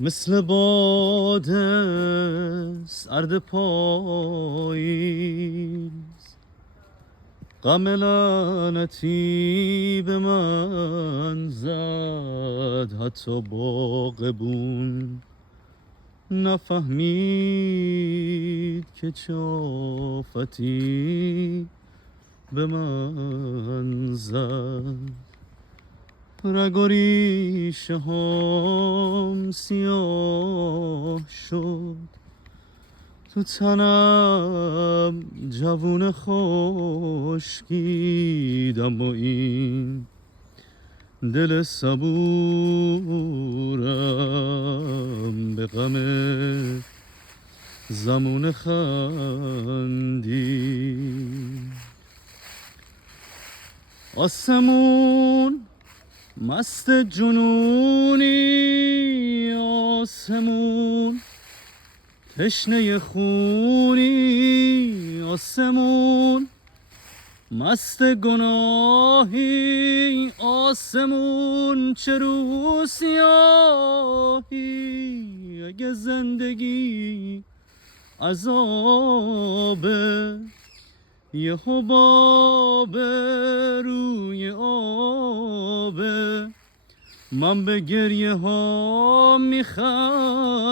مثل باد سرد پاییز غم لعنتی به من زد، حتی باغبون نفهمید که چه آفتی به من زد. رگ و ریشه هام سیاه شد، تو تنم جوون خشکیدم و این دل صبورم به غم زمان خندید. آسمون مست جنونی، آسمون تشنه خونی، آسمون مست گناهی، آسمون چه رو سیاهی. اگه زندگی عذابه، یه حباب روی آبه، من به گریه ها میخندم،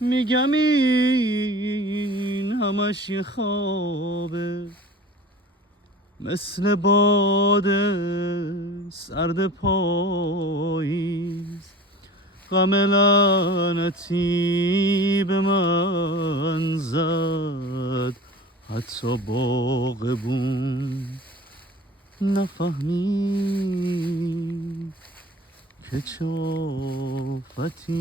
میگم این همش یه خوابه. مثل باد سرد پاییز غم لعنتی به من زد، حتی باغبون نفهمید که چه آفتی